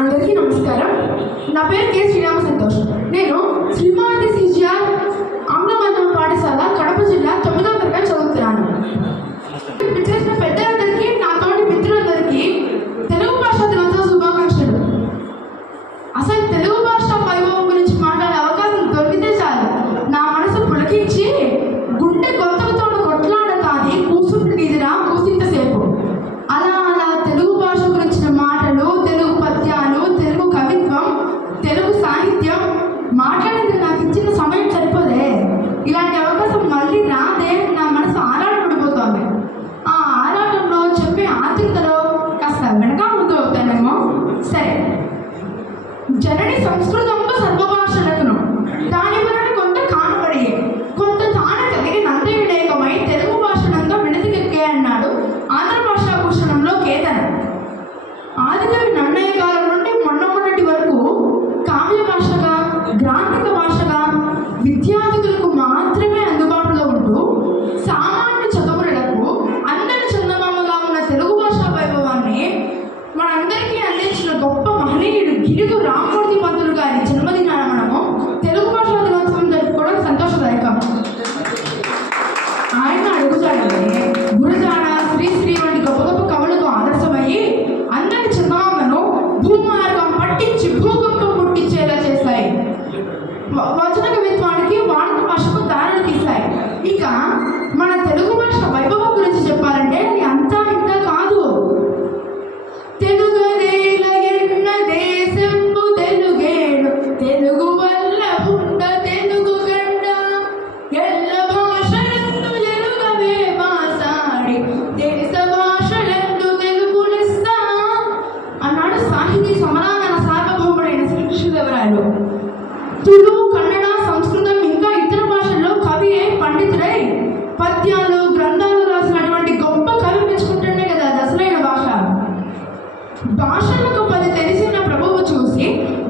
అందరికీ నమస్కారం. నా పేరు కె శ్రీరామ సంతోష్. నేను శ్రీమావతి సిజిఆర్ ఆంగ్ల మాధ్యమ పాఠశాల కడప జిల్లా 9వ తరగతి చదువుతున్నాను. చేసిన పెద్దలందరికీ, నా తోటి మిత్రులందరికీ తెలుగు భాష దినోత్సవ శుభాకాంక్షలు. అసలు తెలుగు భాష వైభవం గురించి మాట్లాడే అవకాశం దొరికితే చాలు నా మనసు పులకించి గుండె గొంతులతో కొట్లాడతాది కూసుంటిదిరా కూసింతసేపు. అలా అలా తెలుగు భాష గురించిన మాటలు, తెలుగు పద్యాలు, తెలుగు కవిత్వం, తెలుగు సాహిత్యం మాట్లాడేందుకు నాకు ఇచ్చిన సమయం సరిపోదే. ఇలాంటి అవకాశం మళ్ళీ రాదే. నా మనసు ఆరాటపడిపోతోంది. ఆ ఆరాటంలో చెప్పే ఆతృతలో కాస్త వెనక ముందు అవుతానేమో. సరే, జనని సంస్కృతంలో సర్వభాషలకును దాని వలన కొంత కానబడి కొంత తాను కలిగి నందవిడేకమై తెలుగు భాషనంతా విడతికెక్కే అన్నాడు ఆంధ్ర భాషా భూషణంలో కేతన. ఆదికవి నన్నయ్య కాలం నుండి మొన్నటి వరకు కావ్య భాషగా, గ్రాంధిక భాషగా విద్యార్థులకు మాత్రమే అందుబాటులో ఉంటూ సామాన్య చదువులకు అందరి చందమామగా ఉన్న తెలుగు భాషా వైభవాన్ని మనందరికీ అందించిన గొప్ప మహనీయుడు గిడుగు రామ్మూర్తి పంతులు గారి జన్మదినాన మనము తెలుగు భాషా దినోత్సవం జరుపుకోవడం సంతోషదాయకం. ఆయన అడుగుజాడలే గురజాడ, శ్రీశ్రీ వంటి గొప్ప గొప్ప కవులకు ఆదర్శమయ్యి అందరి చందమామను భూమార్గం పట్టించి భూకంపం పుట్టించేలా చేశాయి. వచన కవిత్వానికి, వాడుక భాషకు దారులు తీశాయి. ఇక మన తెలుగు భాష వైభవం గురించి చెప్పాలంటే అది అంతా ఇంత కాదు. తెలుగదేల ఎన్న దేశంబు తెలుగేడు, తెలుగు వల్ల ఉండ తెలుగు గడ్డ, ఎల్ల భాషలందు ఎరుగవే మాసాడి, దేశ భాషలందు తెలుగు లెస్స అన్నాడు సాహితీ సమరాంగణ సార్వభౌముడైన శ్రీకృష్ణదేవరాయలు. తుళు, కన్నడ, సంస్కృతం ఇంకా ఇతర భాషల్లో కవి అయి పండితుడై పద్యాలు, గ్రంథాలు రాసినటువంటి గొప్ప కవి మెచ్చుకుంటుండే కదా అది అసలైన భాష. భాషలకు 10 తెలిసిన ప్రభువు చూసి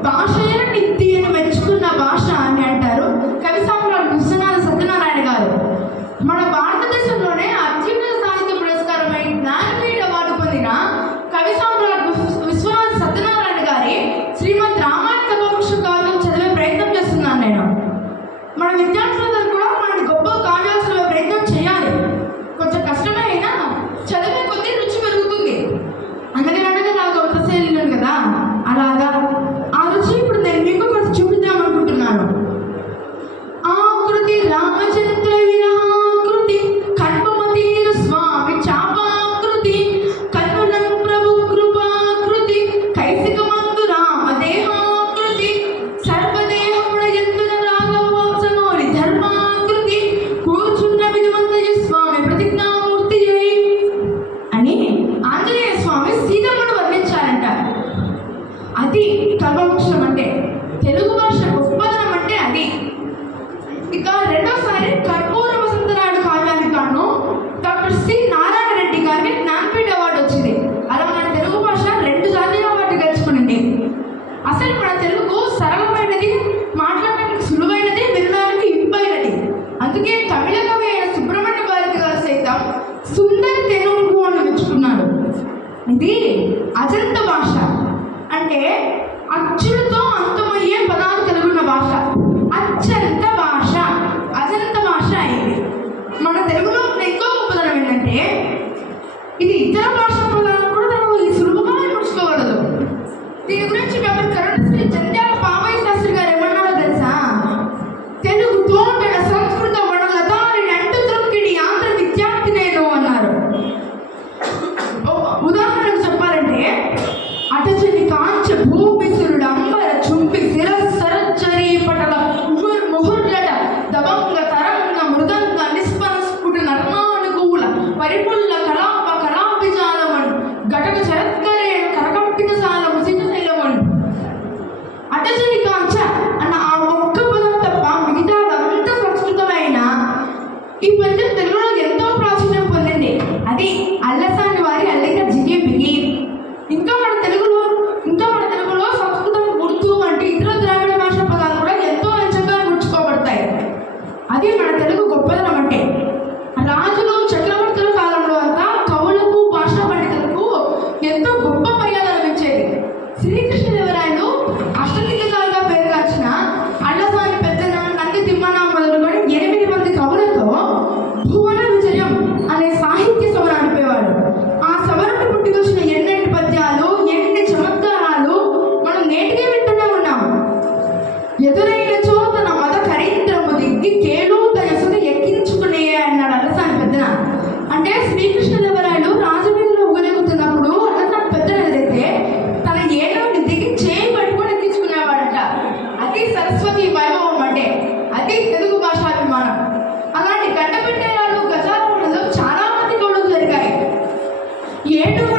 భాషయన నిత్తి అని మెచ్చుకున్న భాష అని అంటారు కవి సామ్రాట్ విశ్వనాథ సత్యనారాయణ గారు. మన భారతదేశంలోనే అత్యున్నత సాహిత్య పురస్కారమైన జ్ఞానపీఠ అవార్డు పొందిన కవి సామ్రాట్ విశ్వనాథ సత్యనారాయణ గారి శ్రీమద్ రామాయణ కల్పవృక్ష కావ్యం చదివే ప్రయత్నం చేస్తున్నాను నేను. మన విద్యార్థులందరూ కూడా మన గొప్ప కావ్యాలు చదివే ప్రయత్నం చేయాలి. కొంచెం కష్టమే అయినా చదివే కొద్దీ రుచి పెరుగుతుంది. అనగనగా నాకు ఒక శైలి కదా, అలాగా ఆ రుచి ఇప్పుడు నేను మీకు కొంచెం చూపిద్దామనుకుంటున్నాను. ఆకృతి రామచంద్ర విరాకృతి, కల్పమతీరు స్వామి చాపాకృతి, కల్పనం ప్రభు కృపాకృతి, కైసిక మందు రామదేహాకృతి, సర్వదేహముడ ఎత్తున రాఘవ వంశమౌలి ధర్మాకృతి, కూర్చున్న విధుమంతయ స్వామి ప్రతిజ్ఞామూర్తి అని ఆంజనేయ స్వామి సీతమ్మను వర్ణించారంట. అది కల్పవృక్షం అంటే, తెలుగు భాష గొప్పదనం అంటే అది. ఇక రెండోసారి కర్పూర వసంతనాడు కావ్యానికి గాను డాక్టర్ సి నారాయణ రెడ్డి గారికి జ్ఞానపీఠ అవార్డు వచ్చింది. అలా మన తెలుగు భాష 2 జాతీయ అవార్డు గెలుచుకునింది. అసలు మన తెలుగు సరళమైనది, మాట్లాడడానికి సులువైనది, వినడానికి ఇంపైనది. అందుకే తమిళ కవి అయిన సుబ్రహ్మణ్య భారతి గారు సైతం సుందర తెలుగు అని మెచ్చుకున్నాడు. ఇది అజంత భాష అంటే అచ్చులతో అంతమయ్యే పదాలు తెలుగున్న భాష. అత్యంత భాష అజంత భాష అయింది. మన తెలుగులో ఉన్న ఇంకో గొప్పదనం ఏంటంటే ఇది ఇతర భాషల పదాలను కూడా తను సులభంగా నేర్చుకోగలదు. దీని గురించి డాక్టర్ కరుణశ్రీ జంధ్యాల పావయ్య శాస్త్రి గారు ఏమన్నారో తెలుసా? తెలుగు తోటల సంస్కృత వనల దారిని అంటు త్రొక్కిడి ఆంధ్ర విద్యార్థి నేను అన్నారు. ఉదాహరణకు చెప్పాలంటే అటచని కాంచ భూపిసురుడు అంబర చుంపి శిరస్సరచ్చరీ పటల ముహుర్లట దబంగ తరంగ మృదంగ నిస్పరస్ఫుట నర్మానుకూల పరిపుల్ల కలాప కళాభిజాలమను ఘటక శరత్కరేణ కరకంపిత సాలము సిద్ధశైలమను. అట ఏటుగా